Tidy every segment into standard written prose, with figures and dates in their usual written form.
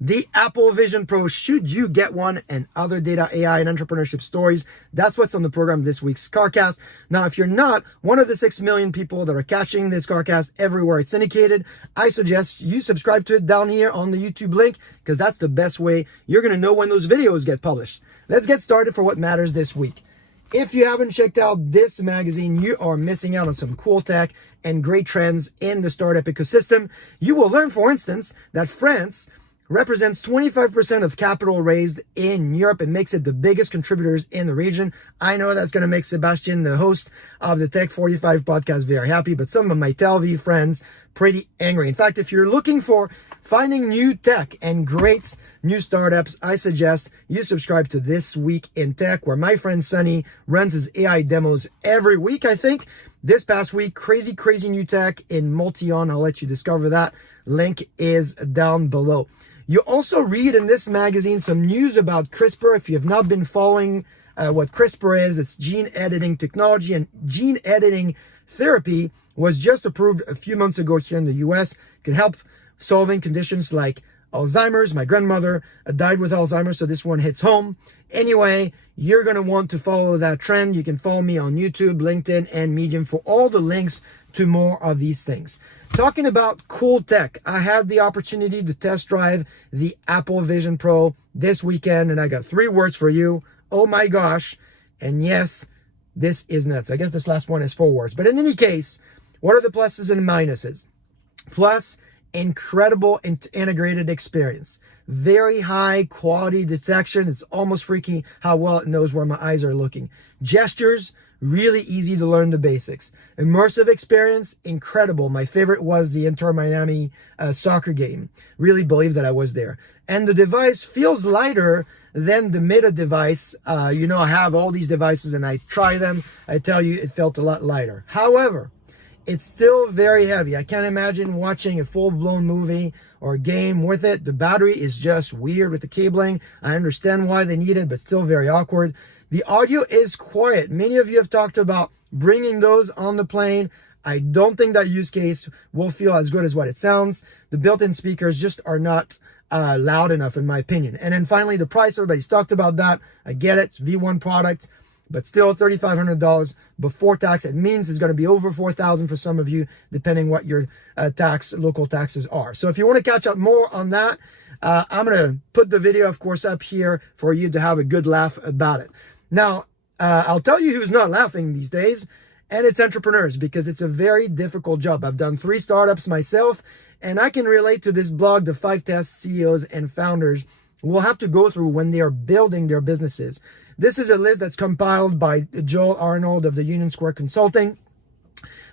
The Apple Vision Pro, should you get one, and other data, AI, and entrepreneurship stories. That's what's on the program this week's CarCast. Now, if you're not one of the 6 million people that are catching this CarCast everywhere it's syndicated, I suggest you subscribe to it down here on the YouTube link, because that's the best way you're going to know when those videos get published. Let's get started for what matters this week. If you haven't checked out this magazine, you are missing out on some cool tech and great trends in the startup ecosystem. You will learn, for instance, that France represents 25% of capital raised in Europe and makes it the biggest contributors in the region. I know that's going to make Sebastian, the host of the Tech 45 podcast, very happy, but some of my Tel Aviv friends pretty angry. In fact, if you're looking for finding new tech and great new startups, I suggest you subscribe to This Week in Tech, where my friend Sunny runs his AI demos every week, I think. This past week, crazy new tech in Multion. I'll let you discover that. Link is down below. You also read in this magazine some news about CRISPR. If you have not been following what CRISPR is, it's gene editing technology, and gene editing therapy was just approved a few months ago here in the US. It can help solving conditions like Alzheimer's. My grandmother died with Alzheimer's, so this one hits home. Anyway, you're going to want to follow that trend. You can follow me on YouTube, LinkedIn, and Medium for all the links to more of these things. Talking about cool tech, I had the opportunity to test drive the Apple Vision Pro this weekend, and I got 3 words for you. Oh my gosh. And yes, this is nuts. I guess this last one is 4 words. But in any case, what are the pluses and minuses? Plus, incredible integrated experience. Very high quality detection. It's almost freaky how well it knows where my eyes are looking. Gestures, really easy to learn the basics. Immersive experience, incredible. My favorite was the Inter Miami soccer game. Really believe that I was there. And the device feels lighter than the Meta device. I have all these devices and I try them. I tell you, it felt a lot lighter. However, it's still very heavy. I can't imagine watching a full-blown movie or game with it. The battery is just weird with the cabling. I understand why they need it, but still very awkward. The audio is quiet. Many of you have talked about bringing those on the plane. I don't think that use case will feel as good as what it sounds. The built-in speakers just are not loud enough, in my opinion. And then finally, the price. Everybody's talked about that. I get it. It's V1 product, but still $3,500 before tax. It means it's going to be over $4,000 for some of you, depending what your local taxes are. So if you want to catch up more on that, I'm going to put the video, of course, up here for you to have a good laugh about it. Now, I'll tell you who's not laughing these days, and it's entrepreneurs, because it's a very difficult job. I've done 3 startups myself, and I can relate to this blog, the 5 tests CEOs and founders will have to go through when they are building their businesses. This is a list that's compiled by Joel Arnold of the Union Square Consulting.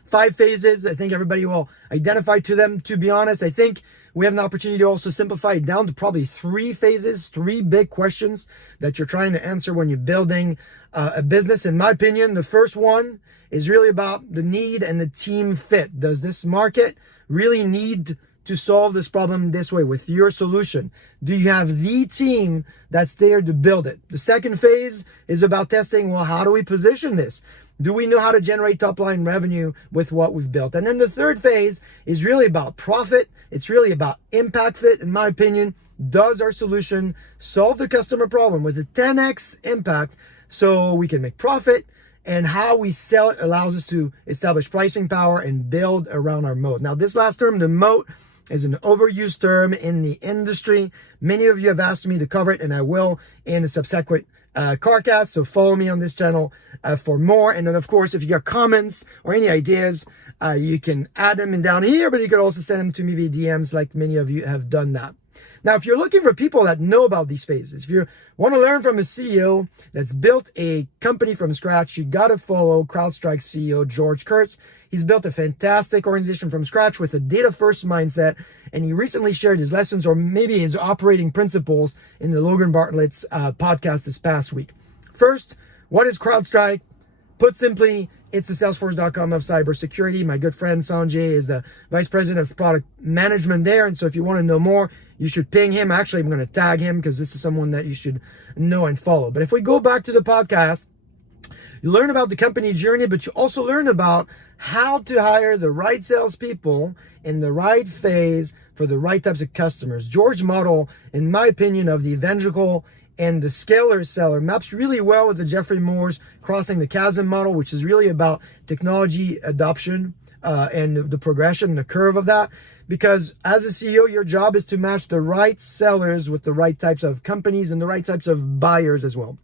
5 phases. I think everybody will identify to them. To be honest, I think we have an opportunity to also simplify it down to probably 3 phases, 3 big questions that you're trying to answer when you're building a business. In my opinion, the first one is really about the need and the team fit. Does this market really need to solve this problem this way with your solution? Do you have the team that's there to build it? The second phase is about testing, well, how do we position this? Do we know how to generate top-line revenue with what we've built? And then the third phase is really about profit. It's really about impact fit, in my opinion. Does our solution solve the customer problem with a 10x impact so we can make profit? And how we sell it allows us to establish pricing power and build around our moat. Now, this last term, the moat, is an overused term in the industry. Many of you have asked me to cover it, and I will in a subsequent CarCast. So follow me on this channel for more. And then, of course, if you got comments or any ideas, you can add them in down here, but you could also send them to me via DMs, like many of you have done that. Now, if you're looking for people that know about these phases, if you want to learn from a CEO that's built a company from scratch, you got to follow Crowdstrike CEO George Kurtz. He's built a fantastic organization from scratch with a data-first mindset, and he recently shared his lessons, or maybe his operating principles, in the Logan Bartlett's podcast this past week. First, what is Crowdstrike? Put simply, it's the Salesforce.com of cybersecurity. My good friend Sanjay is the vice president of product management there. And so if you want to know more, you should ping him. Actually, I'm going to tag him because this is someone that you should know and follow. But if we go back to the podcast, You learn about the company journey, but you also learn about how to hire the right salespeople in the right phase for the right types of customers. George's model, in my opinion, of the evangelical and the scalar seller maps really well with the Jeffrey Moore's crossing the chasm model, which is really about technology adoption and the progression, the curve of that. Because as a CEO, your job is to match the right sellers with the right types of companies and the right types of buyers as well.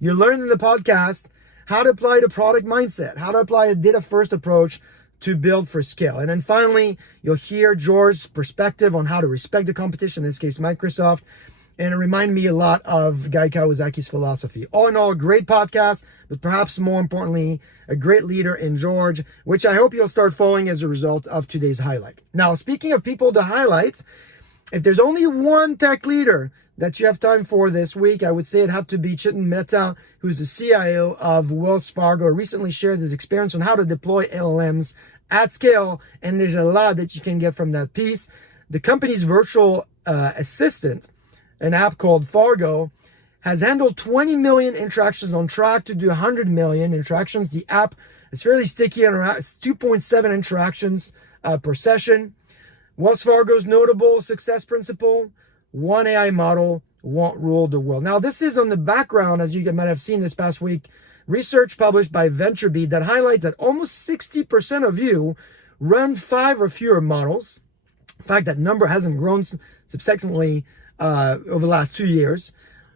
You're learning in the podcast how to apply the product mindset, how to apply a data-first approach to build for scale. And then finally, you'll hear George's perspective on how to respect the competition, in this case, Microsoft. And it reminded me a lot of Guy Kawasaki's philosophy. All in all, a great podcast, but perhaps more importantly, a great leader in George, which I hope you'll start following as a result of today's highlight. Now, speaking of people to highlight, if there's only one tech leader that you have time for this week, I would say it'd have to be Chitin Mehta, who's the CIO of Wells Fargo, recently shared his experience on how to deploy LLMs at scale, and there's a lot that you can get from that piece. The company's virtual assistant, an app called Fargo, has handled 20 million interactions, on track to do 100 million interactions. The app is fairly sticky and around 2.7 interactions per session. Wells Fargo's notable success principle: one AI model won't rule the world. Now, this is on the background, as you might have seen this past week, research published by VentureBeat that highlights that almost 60% of you run 5 or fewer models. In fact, that number hasn't grown subsequently over the last 2 years.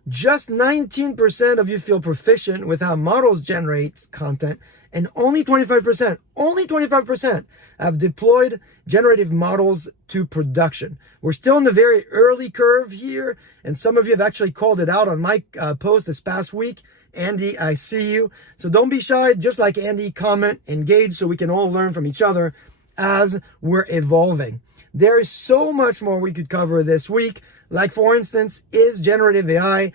Just 19% of you feel proficient with how models generate content, and only 25% have deployed generative models to production. We're still in the very early curve here, and some of you have actually called it out on my post this past week. Andy, I see you. So don't be shy. Just like Andy, comment, engage, so we can all learn from each other as we're evolving. There is so much more we could cover this week. Like, for instance, is generative AI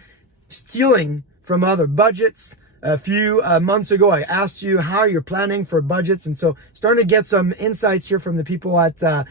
stealing from other budgets? A few months ago, I asked you how you're planning for budgets. And so starting to get some insights here from the people at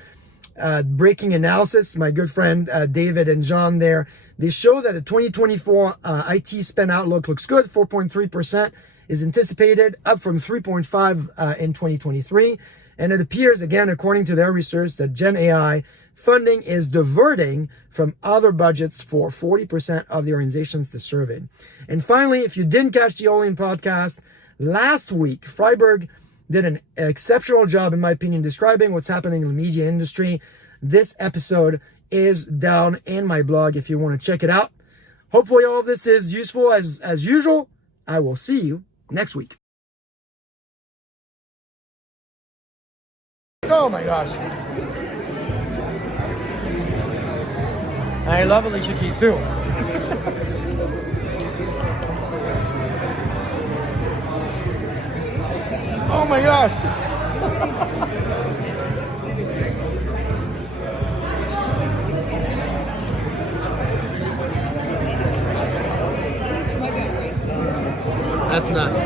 Breaking Analysis, my good friend David and John there. They show that the 2024 IT spend outlook looks good. 4.3% is anticipated, up from 3.5% in 2023. And it appears, again, according to their research, that Gen AI funding is diverting from other budgets for 40% of the organizations they surveyed. And finally, if you didn't catch the All In podcast, last week, Freiberg did an exceptional job, in my opinion, describing what's happening in the media industry. This episode is down in my blog if you want to check it out. Hopefully all of this is useful as usual. I will see you next week. Oh my gosh. I love Alicia Keys too. Oh my gosh. That's nuts.